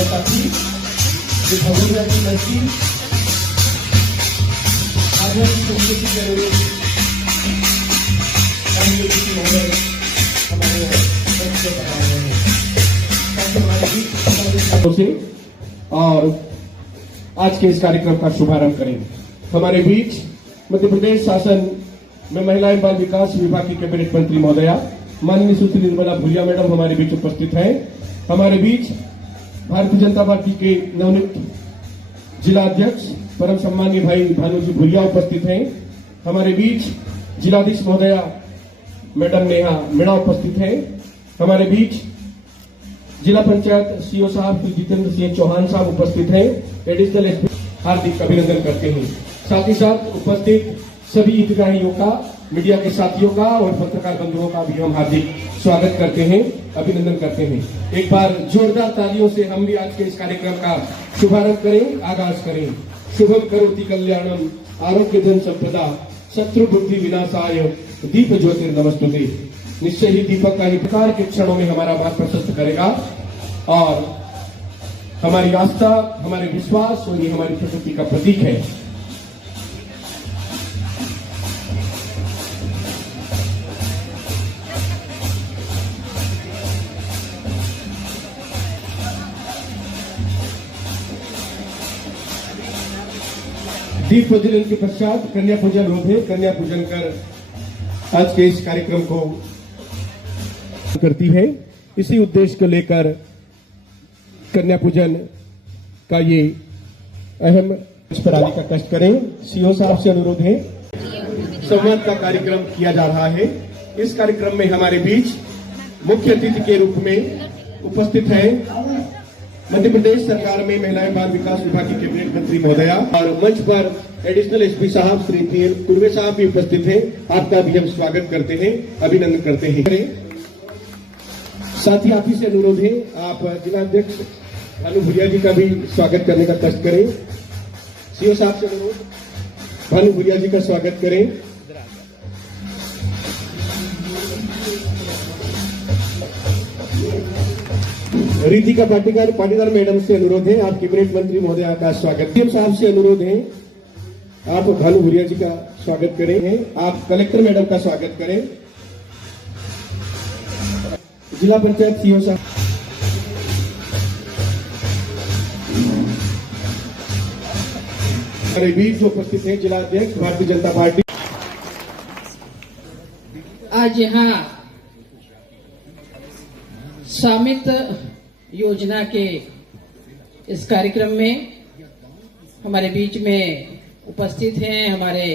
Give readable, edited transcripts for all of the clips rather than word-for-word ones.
साथी भगोरिया की लड़की आजादी संस्कृति के अनुरूप महोदय हमारे से और आज के इस कार्यक्रम का शुभारंभ करें। हमारे बीच मध्य प्रदेश शासन में महिला एवं बाल विकास विभाग की कैबिनेट मंत्री महोदया माननीय सुश्री निर्मला भूरिया मैडम हमारे बीच उपस्थित हैं। हमारे बीच भारतीय जनता पार्टी के नवनियुक्त जिला अध्यक्ष परम सम्मानीय भाई भानुजी भूरिया उपस्थित हैं। हमारे बीच जिलाधीश महोदया मैडम नेहा मीणा उपस्थित हैं। हमारे बीच जिला पंचायत सीओ साहब श्री जितेंद्र सिंह चौहान साहब उपस्थित हैं। एडिशनल एसपी हार्दिक अभिनंदन करते हैं। साथ ही साथ उपस्थित सभी हितग्राहियों का, मीडिया के साथियों का और पत्रकार बंधुओं का भी हम हार्दिक स्वागत करते हैं, अभिनंदन करते हैं। एक बार जोरदार तालियों से हम भी आज के इस कार्यक्रम का शुभारंभ करें, आगाज करें। शुभम करोति कल्याणम आरोग्य धन संपदा शत्रु बुद्धि विनाशाय दीप ज्योतिर्नमस्तुते। निश्चय ही दीपक का ही प्रकार के क्षणों में हमारा मार्ग प्रशस्त करेगा और हमारी आस्था, हमारे विश्वास और ये हमारी प्रकृति का प्रतीक है। दीप प्रज्वलन के पश्चात कन्या पूजन होते, कन्या पूजन कर आज के इस कार्यक्रम को करती है। इसी उद्देश्य को लेकर कन्या पूजन का ये अहम प्रणाली का कष्ट करें। सीओ साहब से अनुरोध है, संवाद का कार्यक्रम किया जा रहा है। इस कार्यक्रम में हमारे बीच मुख्य अतिथि के रूप में उपस्थित है मध्य प्रदेश सरकार में महिला एवं बाल विकास विभाग की कैबिनेट मंत्री महोदया और मंच पर एडिशनल एसपी साहब श्री पीएल कुर्वे साहब भी उपस्थित हैं। आपका भी हम स्वागत करते हैं, अभिनंदन करते हैं। साथ ही आप ही से अनुरोध है, आप जिलाध्यक्ष भानु भूरिया जी का भी स्वागत करने का कष्ट करें। सीओ साहब से अनुरोध, भानु भूरिया जी का स्वागत करें। रीतिका पाटीदार मैडम से अनुरोध है, आप कैबिनेट मंत्री महोदया का स्वागत। सीएम साहब से अनुरोध है, आप भानु भूरिया जी का स्वागत करें। आप कलेक्टर मैडम का स्वागत करें। जिला पंचायत सीओ साहब, हमारे बीच जो उपस्थित है जिला अध्यक्ष भारतीय जनता पार्टी। आज यहाँ स्वामित्व योजना के इस कार्यक्रम में हमारे बीच में उपस्थित हैं हमारे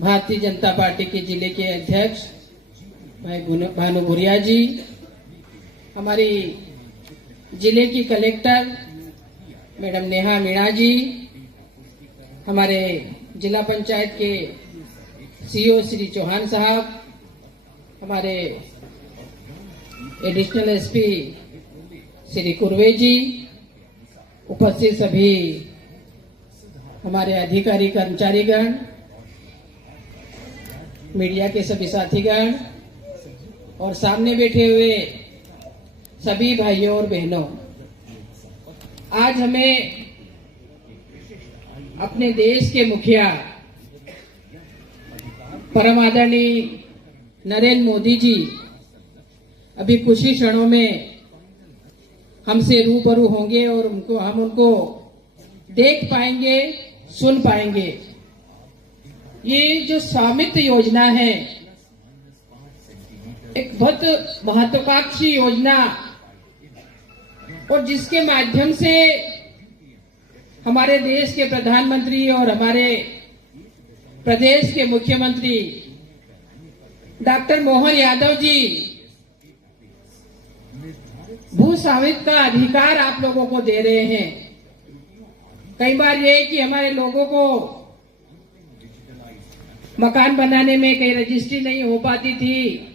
भारतीय जनता पार्टी के जिले के अध्यक्ष भाई भानु भूरिया जी, हमारी जिले की कलेक्टर मैडम नेहा मीणा जी, हमारे जिला पंचायत के सीओ श्री चौहान साहब, हमारे एडिशनल एसपी श्री कुर्वे जी, उपस्थित सभी हमारे अधिकारी कर्मचारीगण, मीडिया के सभी साथीगण और सामने बैठे हुए सभी भाइयों और बहनों, आज हमें अपने देश के मुखिया परम आदरणीय नरेंद्र मोदी जी अभी कुछ ही क्षणों में हमसे रूबरू होंगे और हम उनको देख पाएंगे, सुन पाएंगे। ये जो स्वामित्व योजना है, एक बहुत महत्वाकांक्षी योजना और जिसके माध्यम से हमारे देश के प्रधानमंत्री और हमारे प्रदेश के मुख्यमंत्री डॉक्टर मोहन यादव जी भू स्वामित्व का अधिकार आप लोगों को दे रहे हैं। कई बार ये कि हमारे लोगों को मकान बनाने में कहीं रजिस्ट्री नहीं हो पाती थी,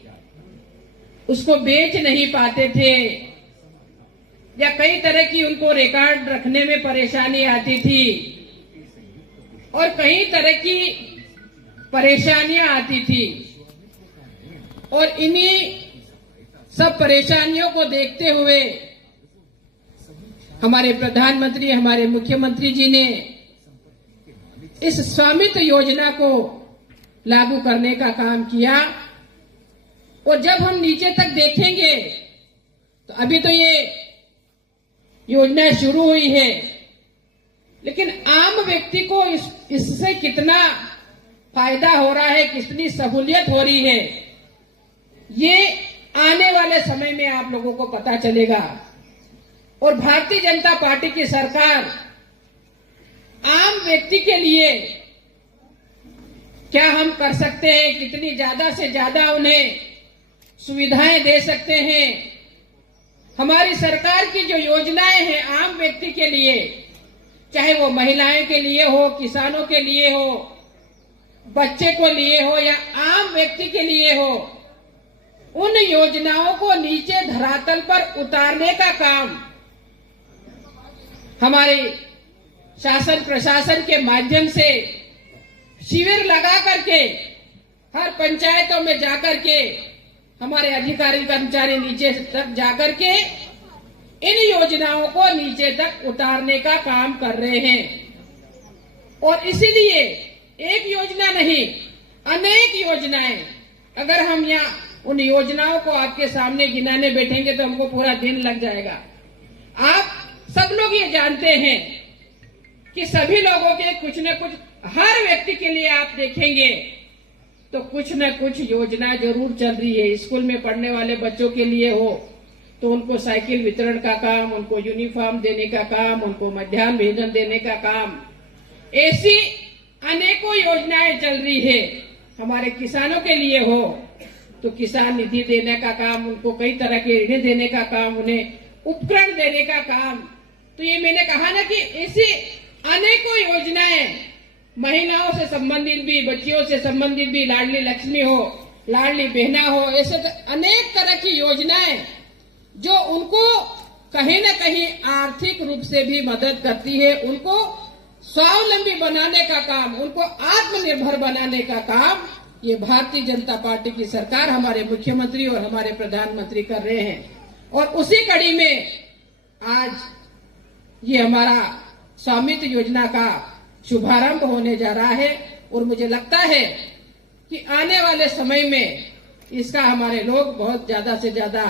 उसको बेच नहीं पाते थे, या कई तरह की उनको रिकॉर्ड रखने में परेशानी आती थी और कई तरह की परेशानियां आती थी। और इन्हीं सब परेशानियों को देखते हुए हमारे प्रधानमंत्री, हमारे मुख्यमंत्री जी ने इस स्वामित्व योजना को लागू करने का काम किया। और जब हम नीचे तक देखेंगे तो अभी तो ये योजना शुरू हुई है, लेकिन आम व्यक्ति को इससे कितना फायदा हो रहा है, कितनी सहूलियत हो रही है, ये आने वाले समय में आप लोगों को पता चलेगा। और भारतीय जनता पार्टी की सरकार आम व्यक्ति के लिए क्या हम कर सकते हैं, कितनी ज्यादा से ज्यादा उन्हें सुविधाएं दे सकते हैं। हमारी सरकार की जो योजनाएं हैं आम व्यक्ति के लिए, चाहे वो महिलाएं के लिए हो, किसानों के लिए हो, बच्चे को लिए हो या आम व्यक्ति के लिए हो, उन योजनाओं को नीचे धरातल पर उतारने का काम हमारे शासन प्रशासन के माध्यम से शिविर लगा करके हर पंचायतों में जाकर के हमारे अधिकारी कर्मचारी नीचे तक जाकर के इन योजनाओं को नीचे तक उतारने का काम कर रहे हैं। और इसीलिए एक योजना नहीं, अनेक योजनाएं, अगर हम यहाँ उन योजनाओं को आपके सामने गिनाने बैठेंगे तो हमको पूरा दिन लग जाएगा। आप सब लोग ये जानते हैं कि सभी लोगों के कुछ न कुछ, हर व्यक्ति के लिए आप देखेंगे तो कुछ न कुछ योजना जरूर चल रही है। स्कूल में पढ़ने वाले बच्चों के लिए हो तो उनको साइकिल वितरण का काम, उनको यूनिफॉर्म देने का काम, उनको मध्याह्न भोजन देने का काम, ऐसी अनेकों योजनाएं चल रही है। हमारे किसानों के लिए हो तो किसान निधि देने का काम, उनको कई तरह के ऋण देने का काम, उन्हें उपकरण देने का काम। तो ये मैंने कहा ना कि ऐसी अनेकों योजनाएं, महिलाओं से संबंधित भी, बच्चियों से संबंधित भी, लाडली लक्ष्मी हो, लाडली बहना हो, ऐसे अनेक तरह की योजनाएं जो उनको कहीं न कहीं आर्थिक रूप से भी मदद करती है, उनको स्वावलंबी बनाने का काम, उनको आत्मनिर्भर बनाने का काम ये भारतीय जनता पार्टी की सरकार, हमारे मुख्यमंत्री और हमारे प्रधानमंत्री कर रहे हैं। और उसी कड़ी में आज ये हमारा स्वामित्व योजना का शुभारंभ होने जा रहा है। और मुझे लगता है कि आने वाले समय में इसका हमारे लोग बहुत ज्यादा से ज्यादा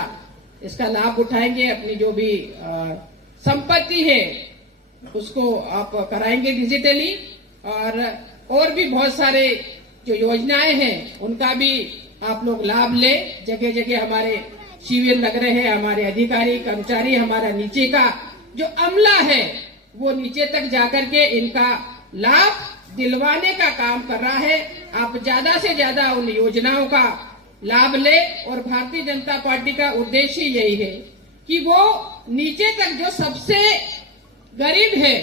इसका लाभ उठाएंगे। अपनी जो भी संपत्ति है उसको आप कराएंगे डिजिटली, और भी बहुत सारे जो योजनाएं हैं उनका भी आप लोग लाभ ले। जगह जगह हमारे शिविर लग रहे हैं, हमारे अधिकारी कर्मचारी, हमारा नीचे का जो अमला है वो नीचे तक जाकर के इनका लाभ दिलवाने का काम कर रहा है। आप ज्यादा से ज्यादा उन योजनाओं का लाभ ले। और भारतीय जनता पार्टी का उद्देश्य यही है कि वो नीचे तक जो सबसे गरीब है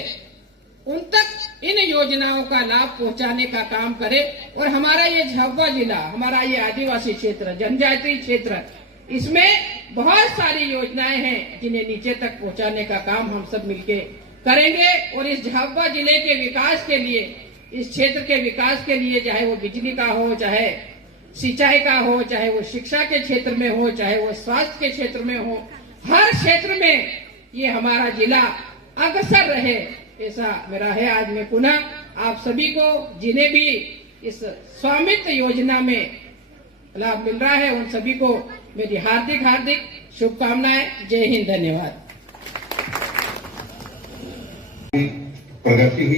उन तक इन योजनाओं का लाभ पहुंचाने का काम करे। और हमारा ये झाबुआ जिला, हमारा ये आदिवासी क्षेत्र, जनजातीय क्षेत्र, इसमें बहुत सारी योजनाएं हैं जिन्हें नीचे तक पहुंचाने का काम हम सब मिलके करेंगे। और इस झाबुआ जिले के विकास के लिए, इस क्षेत्र के विकास के लिए, चाहे वो बिजली का हो, चाहे सिंचाई का हो, चाहे वो शिक्षा के क्षेत्र में हो, चाहे वो स्वास्थ्य के क्षेत्र में हो, हर क्षेत्र में ये हमारा जिला अग्रसर रहे, ऐसा मेरा है। आज मैं पुनः आप सभी को, जिन्हें भी इस स्वामित्व योजना में लाभ मिल रहा है, उन सभी को मेरी हार्दिक हार्दिक शुभकामनाएं। जय हिंद, धन्यवाद। प्रगति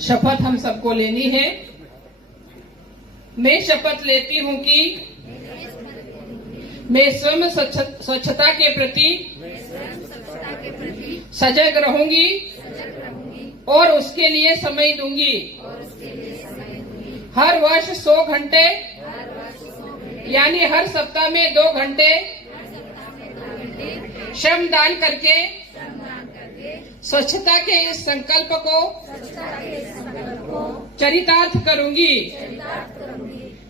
शपथ हम सबको लेनी है। मैं शपथ लेती हूँ कि मैं स्वयं स्वच्छता के प्रति सजग रहूंगी और उसके लिए समय दूंगी। हर वर्ष 100 घंटे यानी हर सप्ताह में 2 घंटे श्रम दान करके स्वच्छता के इस संकल्प को चरितार्थ करूंगी।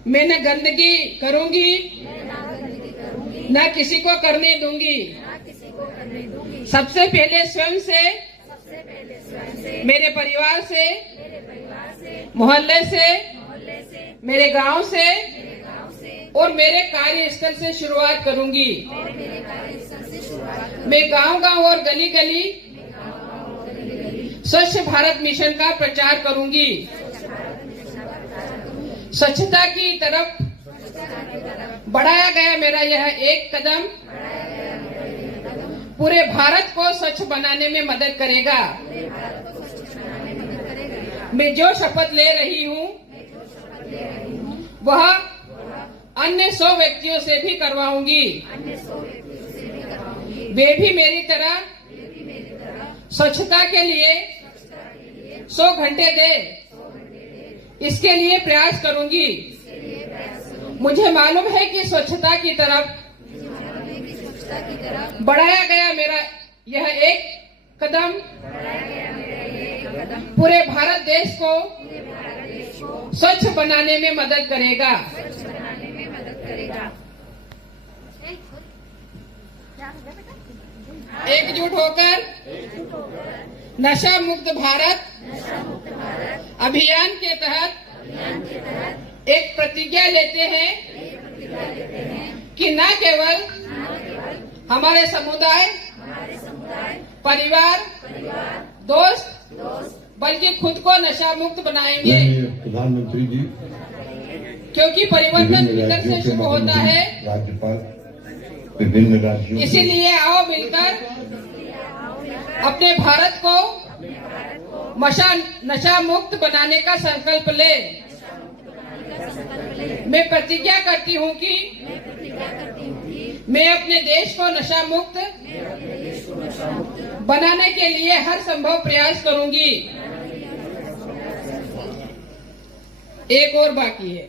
मैं न गंदगी करूंगी, न किसी को करने दूंगी। सबसे पहले स्वयं से, मेरे परिवार से, मोहल्ले से, मेरे गांव से और मेरे कार्यस्थल से शुरुआत करूंगी। मैं गांव-गांव और गली-गली स्वच्छ भारत मिशन का प्रचार करूंगी। स्वच्छता की तरफ बढ़ाया गया मेरा यह एक कदम पूरे भारत को स्वच्छ बनाने में मदद करेगा। मैं जो शपथ ले रही हूँ वह अन्य 100 व्यक्तियों से भी करवाऊंगी। वे भी मेरी तरह स्वच्छता के लिए 100 घंटे दे, इसके लिए प्रयास करूंगी। मुझे मालूम है कि स्वच्छता की तरफ बढ़ाया गया मेरा यह एक कदम पूरे भारत देश को स्वच्छ बनाने में मदद करेगा। एकजुट होकर नशा मुक्त भारत अभियान के तहत एक प्रतिज्ञा लेते हैं कि न केवल हमारे समुदाय, परिवार, दोस्त, बल्कि खुद को नशा मुक्त बनाएंगे। प्रधानमंत्री जी, क्योंकि परिवर्तन भीतर से शुरू होता है। राज्यपाल विभिन्न राज्यों, इसीलिए आओ मिलकर अपने भारत को नशा मुक्त बनाने का संकल्प ले। मैं प्रतिज्ञा करती हूँ कि मैं अपने देश को नशा मुक्त बनाने के लिए हर संभव प्रयास करूंगी। एक और बाकी है।